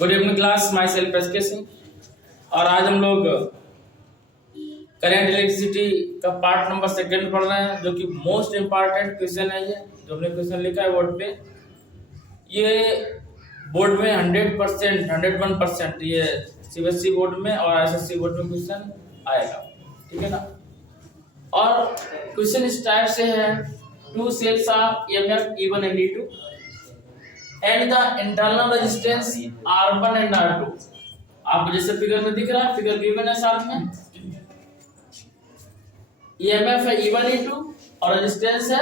Good evening class, myself SK Singh. और आज हम लोग करंट इलेक्ट्रिसिटी का पार्ट नंबर 2 पढ़ रहे हैं, जो कि मोस्ट इम्पॉर्टेंट क्वेश्चन है। ये जो हमने क्वेश्चन लिखा है बोर्ड पे, ये बोर्ड में 100%, 101% ये सीबीएसई बोर्ड में और एसएससी बोर्ड में क्वेश्चन आएगा, ठीक है ना। और क्वेश्चन इस टाइप से है, 2 cells of EMF E1 and E2 and the internal resistance R1 and R2। आपको जैसे फिगर में दिख रहा है, फिगर गिवन है साथ में। ईएमएफ है E1 E2 और रेजिस्टेंस है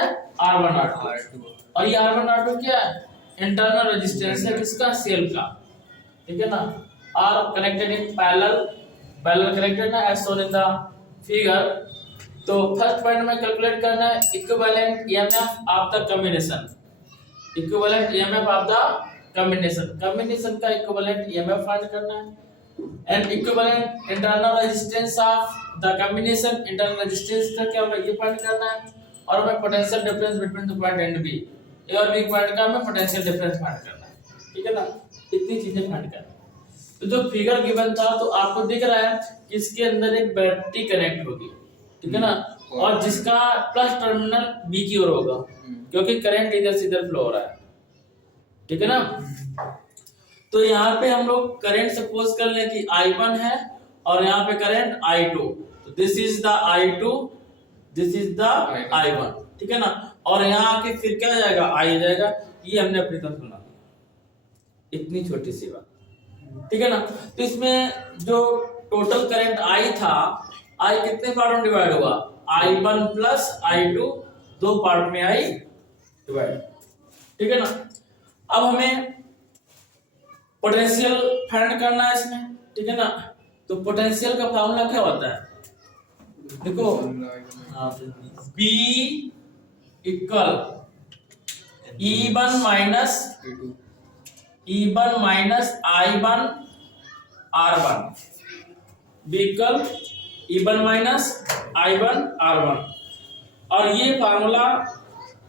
R1 R2। और ये R1 R2 क्या है? इंटरनल रेजिस्टेंस है किसका? सेल का, ठीक है ना। और कनेक्टेड इन पैरेलल कनेक्टेड ना, as shown in the figure. तो फर्स्ट पॉइंट में कैलकुलेट करना है equivalent EMF of the combination. Equivalent EMF of the combination का इक्विवेलेंट ईएमएफ फाइंड करना है। And equivalent internal resistance of the combination, internal resistance का क्या होगा ये फाइंड करना है। और हमें potential difference between the point and B, A और बी पॉइंट का हमें पोटेंशियल डिफरेंस फाइंड करना है, ठीक है ना। इतनी चीजें फाइंड करना है। तो जो फिगर गिवन था, तो आपको दिख रहा है कि इसके अंदर एक बैटरी कनेक्ट होगी, ठीक है ना, और जिसका प्लस टर्मिनल बी की ओर होगा, क्योंकि करंट इधर से इधर फ्लो हो रहा है, ठीक है ना। तो यहाँ पे हम लोग करंट सपोज कर लें कि I1 है और यहाँ पे करंट I2। तो this is the I2, this is the I1, ठीक है ना। और यहाँ आके फिर क्या आ जाएगा? I जाएगा। ये हमने अपनी तरफ सुना, इतनी छोटी सी बात, ठीक है ना। तो इसमें जो टोटल करंट I था, I कितने पार्ट में डिवाइड हुआ? I1 प्लस I2, 2 पार्ट में I डिवाइड, ठीक है ना। अब हमें पोटेंशियल फाइंड करना है इसमें, ठीक है ना। तो पोटेंशियल का फार्मूला क्या होता है? देखो, B equal E1 minus I1 R1। B equal E1 minus I1 R1। और ये फार्मूला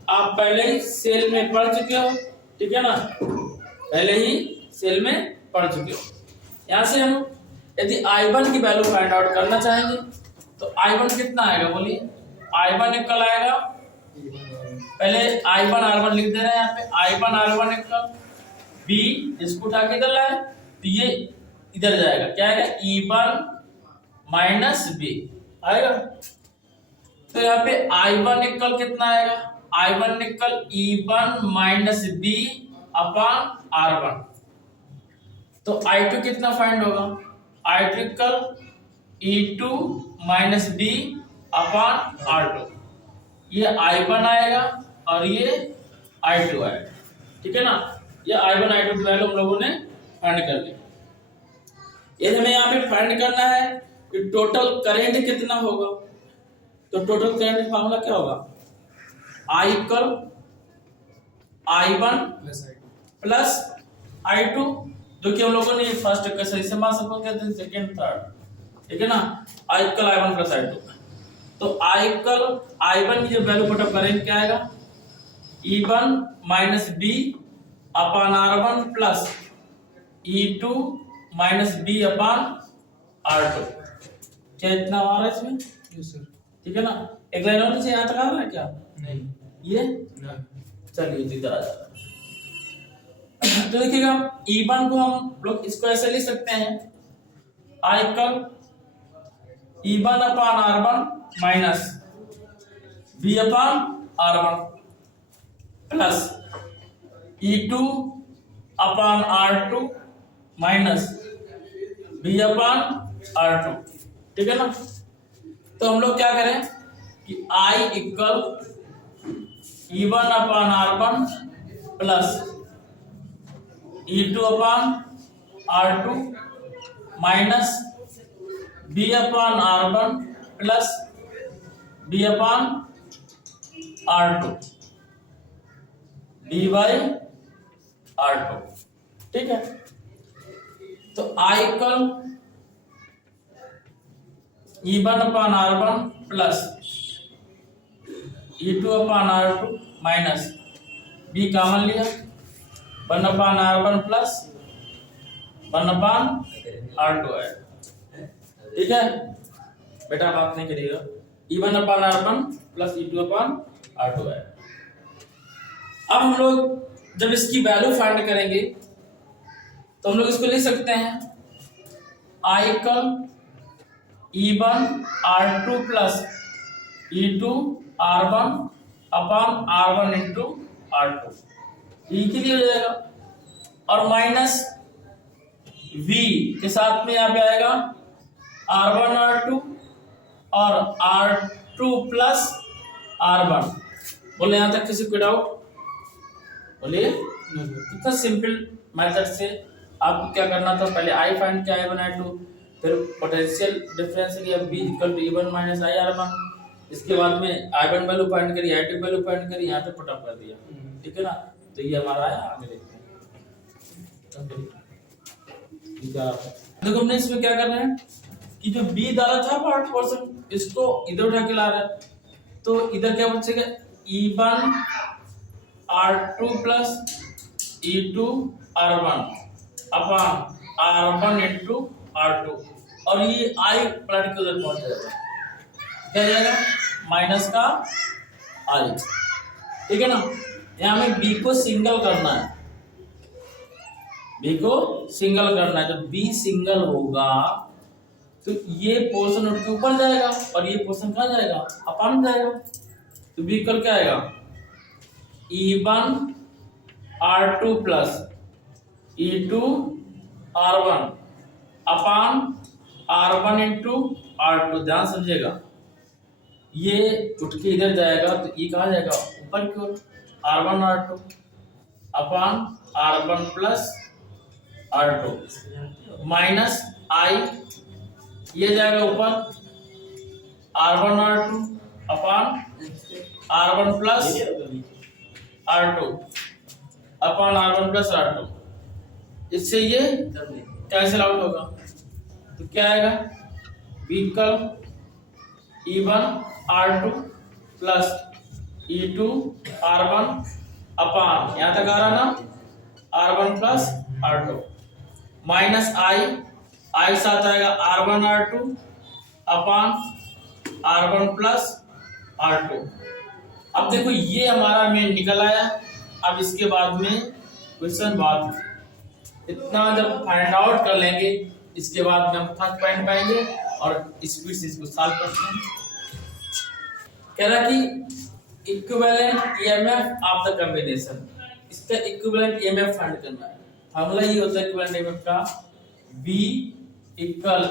आप पहले ही सेल में पढ़ चुके हो, ठीक है ना, पहले ही सेल में पढ़ चुके हो। यहाँ से हम यदि I1 की वैल्यू फाइंड आउट करना चाहेंगे, तो I1 कितना आएगा बोलिए? I1 इक्वल आएगा, पहले I1 R1 लिख दे रहे हैं यहाँ पे। I1 R1 इक्वल B, इसको उठा के इधर लाए तो ये इधर जाएगा, क्या आएगा? E1 माइनस B आएगा। तो यहाँ पे I1 इक्वल कितना आएगा? I1 equal E1 minus B upon R1। तो I2 कितना फाइंड होगा? I2 equal E2 minus B upon R2। ये I1 आएगा और ये I2 आएगा, ठीक है ना। ये I1 I2 की वैल्यू हम लोगों ने फाइंड कर ली। ये हमें यहाँ पे फाइंड करना है कि टोटल करंट कितना होगा। तो टोटल करंट का फार्मूला क्या होगा? I equal I1 plus I2, जो कि हम लोगों ने फर्स्ट क्वेश्चन से मान सपोज करते हैं, सेकंड थर्ड, ठीक है ना। I equal I1 plus I2। तो I इक्वल I1 की जो वैल्यू पुट अप करेंगे क्या आएगा? E1 minus B upon R1 plus E2 minus B upon R2। क्या इतना आ रहा है इसमें? यस सर, ठीक है ना। एक लाइन और नीचे यहाँ तक आ रहा है क्या? नहीं, ये चलिए इधर आ जाता है। तो देखिएगा, E1 को हम लोग इसको ऐसे लिख सकते हैं, I equal E1 upon R1 minus B upon R1 plus E2 upon R2 minus B upon R2, ठीक है ना। तो हम लोग क्या करें कि I equal E1 upon R1 plus E2 upon R2 minus B upon R1 plus B upon R2 D by R2, ठीक है। तो I equal E1 upon R1 plus E2 upon R2 minus B common लिया, 1 upon R1 plus 1/R2 है। ठीक है बेटा, बात नहीं करिएगा। E1/R1 प्लस E2/R2 है। अब हम लोग जब इसकी वैल्यू फाइंड करेंगे तो हम लोग इसको लिख सकते हैं I equal E1/R2 plus E2/R1 upon R1 into R2, ये के लिए हो जाएगा। और माइनस V के साथ में यहाँ पे आएगा R1/R2 और R2 प्लस R1। बोले यहाँ तक किसी को डाउट? बोलिए। इतना सिंपल मेथड से आपको क्या करना था, पहले I फाइंड किया I1 I2, फिर पोटेंशियल डिफरेंस किया B equal to E1 minus I R1, इसके बाद में I1 वैल्यू फाइंड करी, I2 वैल्यू फाइंड करी, यहाँ पे पुट अप कर दिया। ठीक है ना, तो ये हमारा आया। आगे देखते हैं। देखो हमने इसमें क्या करना है कि जो B डाला था 40%, इसको इधर उठा के ला रहा है, तो इधर क्या बचेगा E1 R2 plus E2/R1 upon R1 into R2, और ये I पलट के उधर पहुंच जाएगा, क्या जाएगा माइनस का I। ठीक है ना, यहाँ में B को सिंगल करना है, B को सिंगल करना है। जब B सिंगल होगा तो ये पोर्शन उठ के ऊपर जाएगा और ये पोर्शन कहाँ जाएगा, अपॉन जाएगा। तो B इक्वल क्या आएगा E1 R2 plus E2/R1 upon R1 into R2। ध्यान समझिएगा, ये उठ के इधर जाएगा तो ये कहाँ जाएगा ऊपर की ओर, R1 R2 upon R1 plus R2 minus I, ये जाएगा ऊपर R1 R2 upon R1 plus R2 upon R1 plus R2। इससे ये कैंसिल आउट होगा, तो क्या आएगा B equal E1 R2 plus E2/R1 upon, यहाँ तक आ रहा ना R1 plus R2 minus I साथ आएगा R1 R2 upon R1 plus R2। अब देखो ये हमारा मेन निकल आया। अब इसके बाद में क्वेश्चन बात, इतना जब फाइंड आउट कर लेंगे इसके बाद में हम फर्स्ट पॉइंट पाएंगे और स्पीड से इसको सॉल्व करते हैं। कह रहा कि equivalent EMF of the combination, इसका इक्विवेलेंट ईएमएफ फाइंड करना है। फार्मूला ये होता है इक्विवेलेंट ईएमएफ का, V equal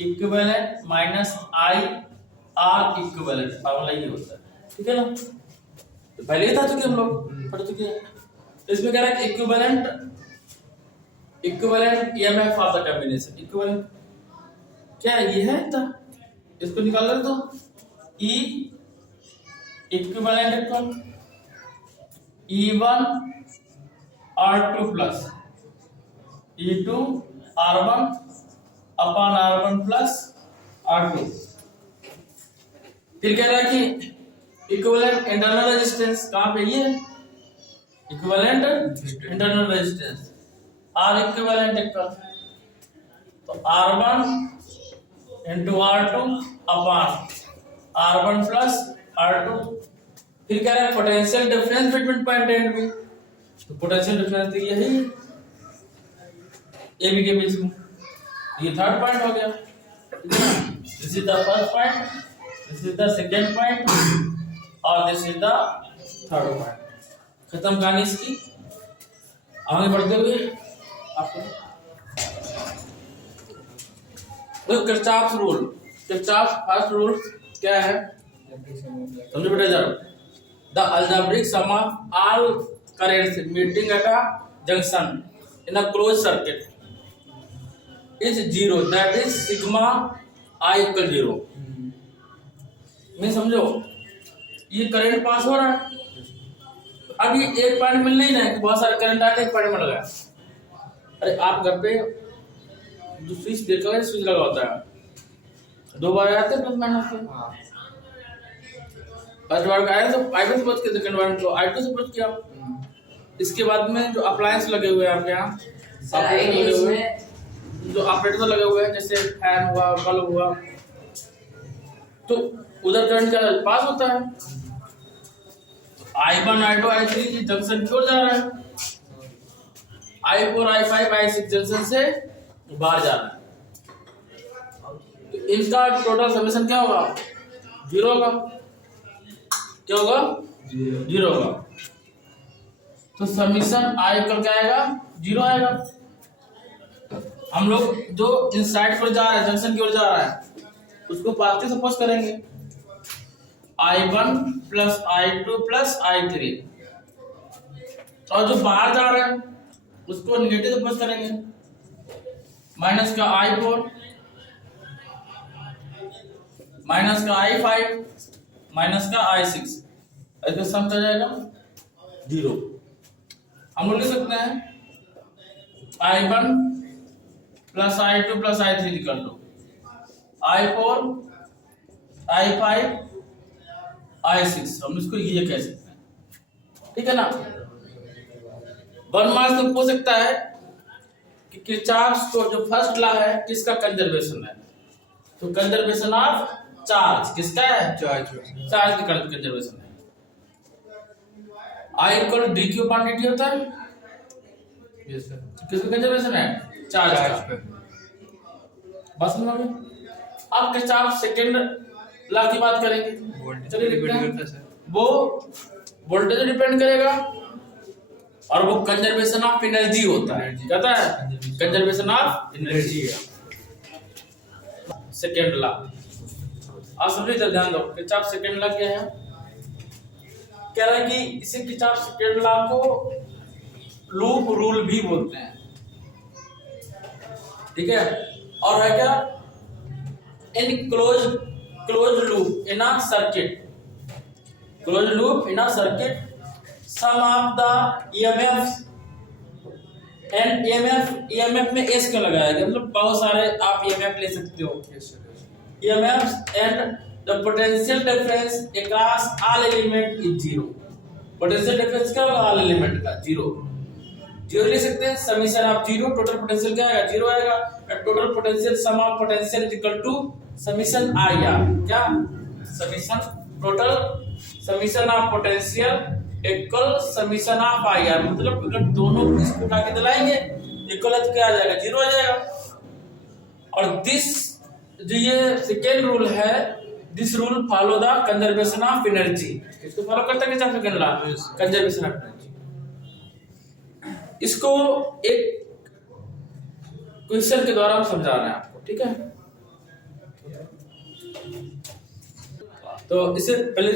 equivalent minus I R equivalent, formula ये होता है। ठीक है ना, तो पहले ही था चुके हम लोग पढ़ चुके हैं। तो इसमें कह रहा है कि equivalent EMF of the combination, equivalent क्या है, ये है था, इसको निकाल ले तो E equivalent equal E1 R2 plus E2/R1 upon R1 plus R2। फिर कह रहा है कि इक्विवेलेंट इंटरनल रेजिस्टेंस कहाँ पे, ये equivalent internal resistance R equivalent equal, तो R1 into R2 upon R1 plus R2। फिर कह रहा है potential difference between point A and B, तो पोटेंशियल डिफरेंस यही है ए बी के बीच में, ये थर्ड पॉइंट हो गया। This is the first point, this is the second point और this is the third point. खत्म कहानी इसकी। आगे बढ़ते हुए आपको तो Kirchhoff rule, Kirchhoff first rule क्या है समझो बेटा जरा, the algebraic sum of all currents meeting at a junction in a closed circuit is 0, that is sigma I equal 0। मैं समझो ये करंट पास हो रहा है, अब ये एक पॉइंट मिल नहीं रहा है कि बहुत सारे करंट आके एक पॉइंट में लगा। अरे आप घर पे जो स्विच देखा है, स्विच लगा होता है, दो बार आते हैं प्लस माइनस के, फर्स्ट बार आया तो I1 से बच के, सेकंड बार तो I2 से बच गया। इसके बाद में जो अप्लायंस लगे हुए हैं आपके यहाँ, जो ऑपरेटर लगे हुए हैं, जैसे फैन हुआ, बल्ब हुआ, तो उधर करंट का पास होता है। I1 I2 I3 जंक्शन की ओर जा रहा है, I4 I5 I6 जंक्शन से बाहर जा रहा है। तो इनका टोटल समेशन क्या होगा? 0 होगा। क्या होगा? 0 होगा। तो समीशन I इक्वल क्या आएगा? 0 आएगा। हम लोग जो इनसाइड पर जा रहा है, जंक्शन की ओर जा रहा है, उसको पॉजिटिव सपोज करेंगे, I1 plus I2 plus I3, और जो बाहर जा रहा है उसको निगेटिव सपोज करेंगे, माइनस का I4 माइनस का I5 माइनस का I6, इसका सम क्या जाएगा? 0। हम लोग लिख सकते हैं I1 plus I2 plus I3 निकाल लो, I4 I5 I6, हम इसको ये कह सकते हैं, ठीक है ना। 1 मार्क्स तो हो सकता है कि किरचॉफ को जो फर्स्ट लॉ है किसका कंजर्वेशन है, तो कंजर्वेशन ऑफ चार्ज किसका है? चार्ज का कंजर्वेशन है। I equal D Q quantity होता है, यस सर। किसका कंजर्वेशन है? चार्ज का। बस समझ। अब किरचॉफ सेकंड लॉ की बात करेंगे, चलिए लिखते हैं। वो वोल्टेज डिपेंड करेगा और वो कंजर्वेशन ऑफ एनर्जी होता है, कहता है conservation of energy. Second law आप सभी इधर ध्यान दो, किरचॉफ सेकंड लॉ क्या है? कह रहा है कि इसे किरचॉफ सेकंड लॉ को लूप रूल भी बोलते हैं, ठीक है। और है क्या? In close loop in a circuit, close loop in a circuit, sum of the EMF and EMF में एस क्यों लगाया गया? मतलब बहुत सारे आप ईएमएफ ले सकते हो, EMF and the potential difference across all element is 0। Potential difference क्या होगा? ऑल एलिमेंट का 0 ले सकते हैं। समीशन ऑफ 0, टोटल पोटेंशियल क्या आएगा? 0 आएगा। Total potential sum of potential is equal to summation I R, क्या? Summation total summation of potential equal summation of I R, मतलब अगर दोनों इसको उठा के दिलाएंगे इक्वल तो क्या आ जाएगा? 0 आ जाएगा। और दिस जो ये सेकेंड रूल है, this rule follow the conservation of energy, इसको फॉलो करता है क्या? Second law conservation of energy. इसको एक क्वेश्चन के द्वारा हम समझा रहे हैं आपको, ठीक है। तो इससे पहले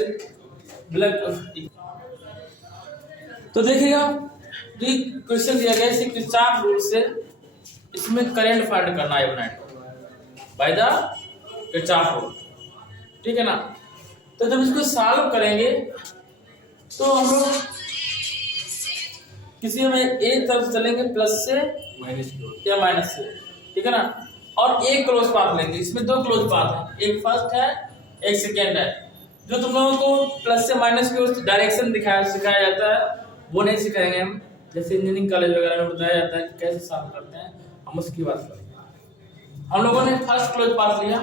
तो देखिएगा, क्वेश्चन दिया गया है किरचॉफ रूल से, इसमें करंट फाइंड करना है बाय द किरचॉफ रूल, ठीक है ना। तो जब इसको सॉल्व करेंगे तो हम लोग किसी में एक तरफ चलेंगे प्लस से या माइनस से, ठीक है ना। और एक क्लोज पाथ लेंगे, इसमें 2 क्लोज पाथ है, एक फर्स्ट है एक सेकेंड है। जो तुम लोगों को प्लस से माइनस की ओर डायरेक्शन सिखाया जाता है वो नहीं सिखाएंगे हम, जैसे इंजीनियरिंग कॉलेज वगैरह में बताया जाता है कि कैसे सॉल्व करते हैं, हम उसकी बात करेंगे। हम लोगों ने फर्स्ट क्लोज पाथ लिया,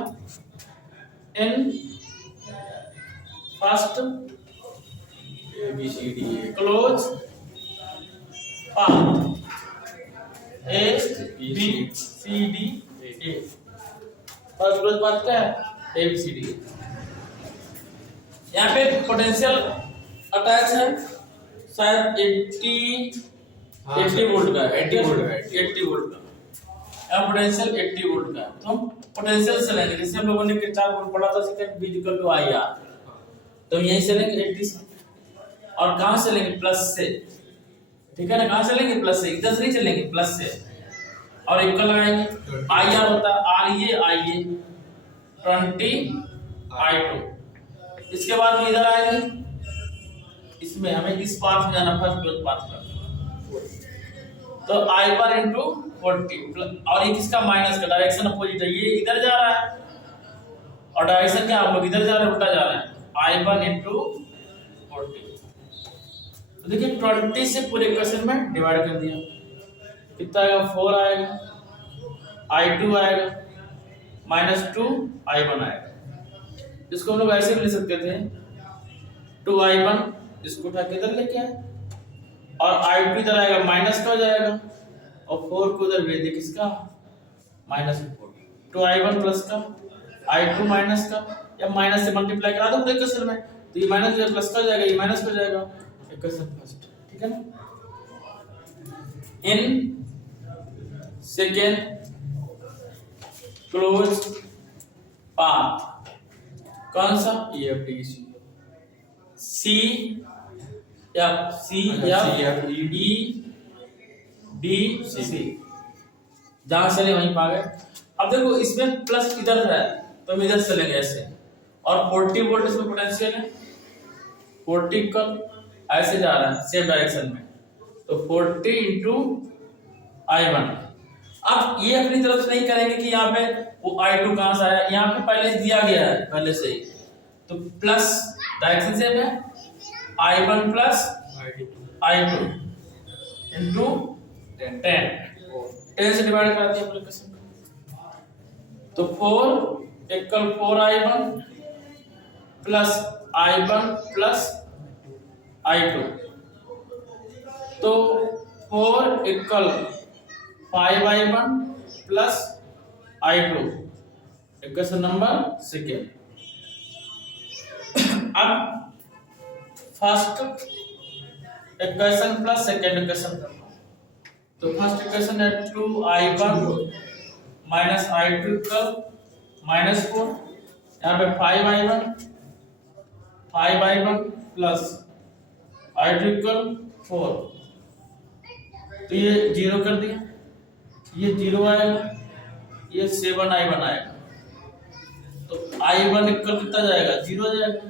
in first ABCD close path ABCD, first close path क्या है? ABCD। यहाँ पे पोटेंशियल अटैच है शायद 80 वोल्ट का, 80 वोल्ट का। यहाँ पोटेंशियल 80 वोल्ट का, तो हम पोटेंशियल से लेंगे, जैसे हम लोगों ने किरचॉफ रूल पढ़ा था second V equal to IR, तो यहीं से लेंगे 80 से। और कहां से लेंगे? प्लस से, ठीक है ना। कहां से लेंगे? प्लस से, इधर से नहीं चलेंगे, प्लस से। और इक्वल लगाएंगे, IR होता है R ये 20 I2। इसके बाद में इधर आएंगे, इसमें हमें इस पाथ में जाना, फर्स्ट क्लोज पाथ का, तो I1 इंटू 40, और ये किसका? माइनस का, डायरेक्शन अपोजिट है, ये इधर जा रहा है और डायरेक्शन क्या? हम लोग इधर जा रहे हैं, उल्टा जा रहे हैं। I1 इंटू 40, तो देखिए 20 से पूरे इक्वेशन में डिवाइड कर दिया, कितना आएगा 4 आएगा, I2 आएगा, -2 I1 आएगा। इसको हम लोग ऐसे भी ले सकते थे 2 I1 इसको उठा के इधर लेके आए और I2 इधर आएगा माइनस का हो जाएगा और 4 को इधर भेज दे किसका -4, 2 I1 प्लस का I2 माइनस का या माइनस से मल्टीप्लाई करा दो पूरे इक्वेशन में, तो ये माइनस या प्लस का हो जाएगा, ये माइनस हो जाएगा इक्वेशन फर्स्ट, ठीक है ना। इन सेकेंड क्लोज पाथ कौन सा, ये एप्लीकेशन सी या ई डी सी, जहां चले वहीं पा गए। अब देखो इसमें प्लस इधर है तो हम इधर चलेंगे ऐसे, और 40 वोल्ट इसमें पोटेंशियल है, 40 का ऐसे जा रहा है सेम डायरेक्शन में, तो 40 इंटू I1। अब ये अपनी तरफ से नहीं करेंगे कि यहाँ पे वो I2 कहां से आया, यहाँ पे पहले दिया गया है पहले से ही, तो प्लस डायरेक्शन सेम है, I1 प्लस I2 इंटू 10 से डिवाइड करा दिया एप्लीकेशन, तो 4 equal 4I1 plus I1 plus I2, तो 4 equal 5I1 plus I2, equation number second. अब first equation plus second equation करना, तो फर्स्ट इक्वेशन है 2I1 माइनस I2 इक्वल -4, यहाँ पे 5I1 प्लस I2 इक्वल 4, तो ये 0 कर दिया, ये 0 आएगा, ये 7I1 आएगा, तो I1 इक्वल कितना जाएगा 0 जाएगा,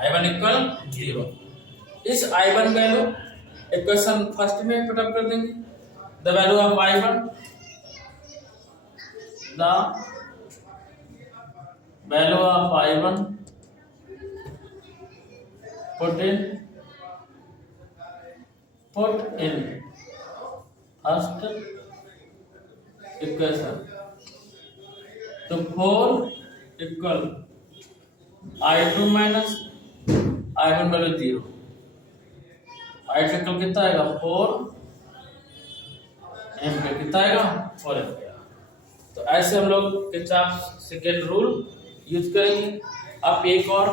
I1 इक्वल 0। इस I1 वैल्यू इक्वेशन फर्स्ट में पुट अप कर देंगे, the value of I1, the value of I1 put in first equation, तो 4 equal I2 minus I1 value 0, I2 equal कितना आएगा 4 एम्पियर, कितना आएगा 4 एम्पियर। तो ऐसे हम लोग किरचॉफ सेकेंड रूल यूज करेंगे। अब एक और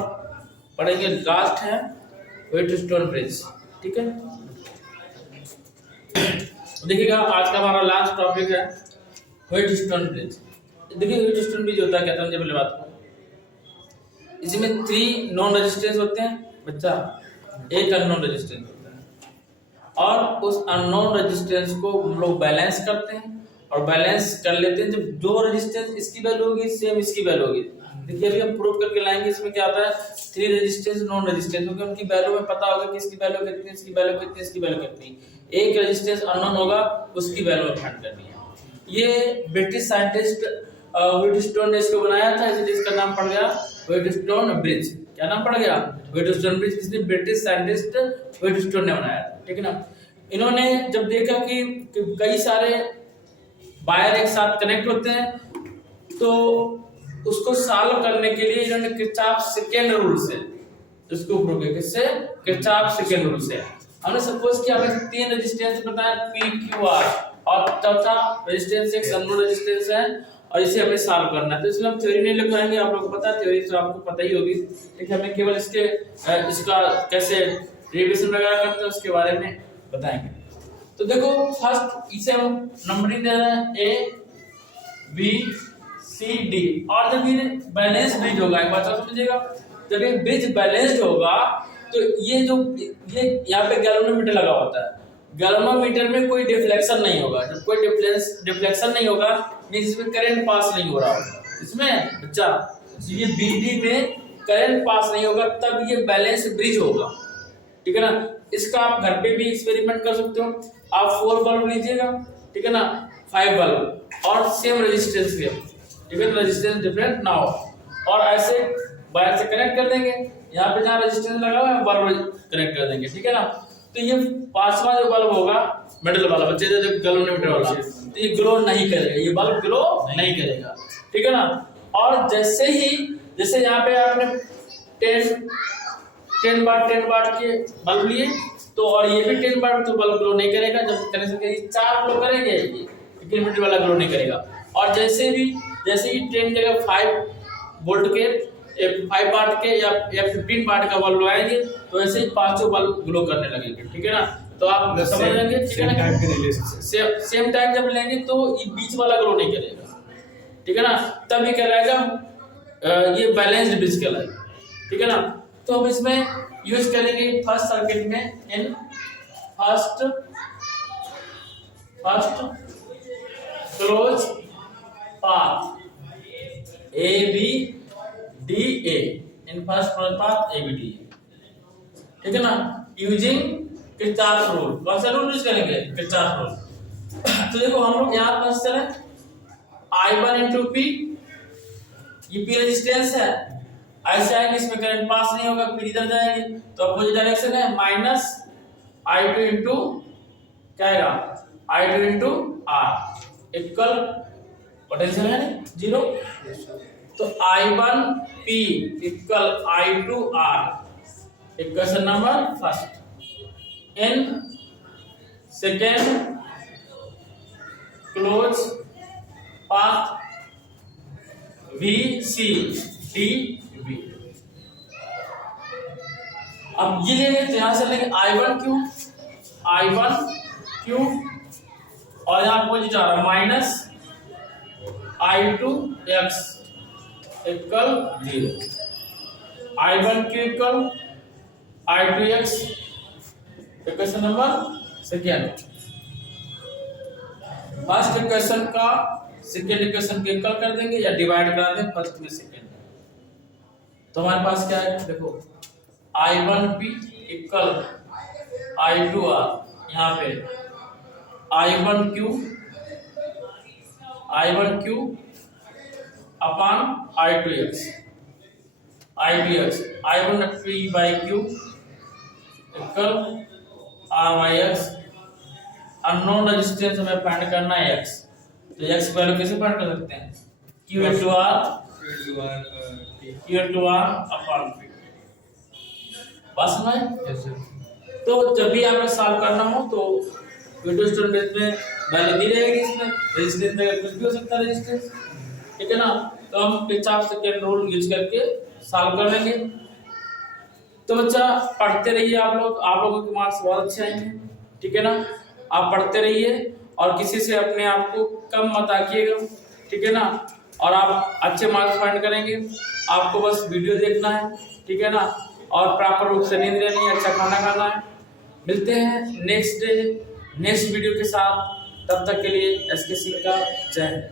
पढ़ेंगे, लास्ट है व्हीटस्टोन ब्रिज, ठीक है। देखिएगा आज का हमारा लास्ट टॉपिक है व्हीटस्टोन ब्रिज। देखिए व्हीटस्टोन ब्रिज होता है क्या था, मुझे पहले बात करो। इसमें 3 नॉन रेजिस्टेंस होते हैं बच्चा, एक अननोन रेजिस्टेंस होता है, और उस अननोन रेजिस्टेंस को हम लोग बैलेंस करते हैं और बैलेंस कर लेते हैं। जब जो रेजिस्टेंस इसकी वैल्यू होगी सेम इसकी वैल्यू होगी। देखिए अभी हम प्रूव करके लाएंगे, इसमें क्या आता है 3 रेजिस्टेंस नॉन रेजिस्टेंस, क्योंकि उनकी वैल्यू में पता होगा कि इसकी वैल्यू कितनी है, इसकी वैल्यू कितनी है, इसकी वैल्यू कितनी है। एक रेजिस्टेंस अननोन होगा, उसकी वैल्यू फाइंड करनी है। ये ब्रिटिश साइंटिस्ट व्हीटस्टोन ने इसको बनाया था, इसलिए इसका नाम पड़ गया व्हीटस्टोन ब्रिज। क्या नाम पड़ गया व्हीटस्टोन ब्रिज, इसलिए ब्रिटिश साइंटिस्ट व्हीटस्टोन ने बनाया था, ठीक है ना। इन्होंने जब देखा कि कई सारे वायर एक साथ कनेक्ट होते हैं, तो उसको सॉल्व करने के लिए इन्होंने किरचॉफ सेकेंड रूल से इसको प्रूव किया। किससे? किरचॉफ सेकेंड रूल से। हमने सपोज कि हमें 3 रेजिस्टेंस बताया P, Q, R, और चौथा रेजिस्टेंस एक अननोन रेजिस्टेंस है, और इसे हमें सॉल्व करना है। तो इसलिए हम थ्योरी नहीं लिखाएंगे, आप लोगों को पता है थ्योरी तो आपको पता ही होगी, ठीक है। हमें केवल इसका कैसे डेरिवेशन वगैरह करते हैं उसके बारे में बताएंगे। तो देखो फर्स्ट इसे हम नंबरिंग दे रहे हैं A, B, C, D, और जब ये बैलेंस ब्रिज होगा, एक बात और समझिएगा, जब ये ब्रिज बैलेंस्ड होगा तो ये यहाँ पे गैल्वेनोमीटर लगा होता है। गैल्वेनोमीटर में कोई डिफ्लेक्शन नहीं होगा। जब कोई डिफ्लेक्शन नहीं होगा मींस इसमें करंट पास नहीं हो रहा होगा। इसमें बच्चा ये BD में करंट पास नहीं होगा, तब ये बैलेंस ब्रिज होगा, ठीक है ना। इसका आप घर पे भी एक्सपेरिमेंट कर सकते हो। आप 4 बल्ब लीजिएगा, ठीक है ना, 5 बल्ब और सेम रेजिस्टेंस पे, ठीक है, रेजिस्टेंस डिफरेंट ना हो, और ऐसे वायर से कनेक्ट कर देंगे। यहाँ पे जहाँ रेजिस्टेंस लगा हुआ है बल्ब कनेक्ट कर देंगे, ठीक है ना। तो ये पांचवा जो बल्ब होगा मिडिल वाला, बच्चे जो गैल्वेनोमीटर वाला, तो ये ग्लो नहीं करेगा, ये बल्ब ग्लो नहीं करेगा, ठीक है ना। और जैसे यहाँ पे आपने 10 वाट के बल्ब लिए, तो और ये भी 10 वाट, तो बल्ब ग्लो नहीं करेगा। जब कनेक्शन करेंगे 4 ग्लो करेंगे, ये किलोमीटर वाला ग्लो नहीं करेगा। और जैसे ही 10 जगह 5 वोल्ट के 5 वाट के या 15 वाट का बल्ब लगाएंगे, तो ऐसे ही पांचों बल्ब ग्लो करने लगेंगे, ठीक है ना। तो आप समझ लेंगे, ठीक है ना। सेम टाइम जब लेंगे तो ये बीच वाला ग्लो नहीं करेगा, ठीक है ना। तब ये कहलाएगा ये बैलेंस्ड ब्रिज कहलाएगा, ठीक है ना। तो हम इसमें यूज करेंगे फर्स्ट सर्किट में in first close path ABDA, in first close path ABDA, ठीक है ना। यूजिंग किरचॉफ रूल, कौन सा रूल यूज करेंगे? Kirchhoff rule. तो देखो हम लोग यहाँ पर चलें, I1 into P, ये P रेजिस्टेंस है, ऐसा है कि इसमें करंट पास नहीं होगा, फिर इधर जाएगी, तो अपोजिट डायरेक्शन है, माइनस I2 into क्या आएगा? I2 into R equal potential है 0, तो I1P equal I2R, equation number first. In second close path VCDB। अब ये लेंगे तो यहां से लेंगे I1Q और यहां अपोजिट आ रहा है minus I2X equal 0, I1Q equal I2X, equation number second. First equation का सेकेंड इक्वेशन के इक्वल कर देंगे या डिवाइड करा दें फर्स्ट में सेकेंड। तो हमारे पास क्या है, देखो I1P इक्वल I2R, यहाँ पे I1Q upon I2X, I1P by Q equal R by X। Unknown resistance हमें फाइंड करना है X, तो X की वैल्यू कैसे फाइंड कर सकते हैं? Q into R upon P। बात समझ? Yes sir. तो जब भी आपको सॉल्व करना हो तो वीडियो स्टूडेंट में वैल्यू दी रहेगी, इसमें रेजिस्टेंस में कुछ भी हो सकता है रेजिस्टेंस, ठीक है ना। तो हम किरचॉफ सेकंड रूल यूज करके सॉल्व कर लेंगे। तो बच्चा पढ़ते रहिए, आप लोगों के मार्क्स बहुत अच्छे आएंगे, ठीक है ना। आप पढ़ते रहिए और किसी से अपने आप को कम मत आकिएगा, ठीक है ना। और आप अच्छे मार्क्स फाइंड करेंगे, आपको बस वीडियो देखना है, ठीक है ना। और प्रॉपर रूप से नींद लेनी है, अच्छा खाना खाना है। मिलते हैं नेक्स्ट वीडियो के साथ, तब तक के लिए SK सिंह का जय हिंद।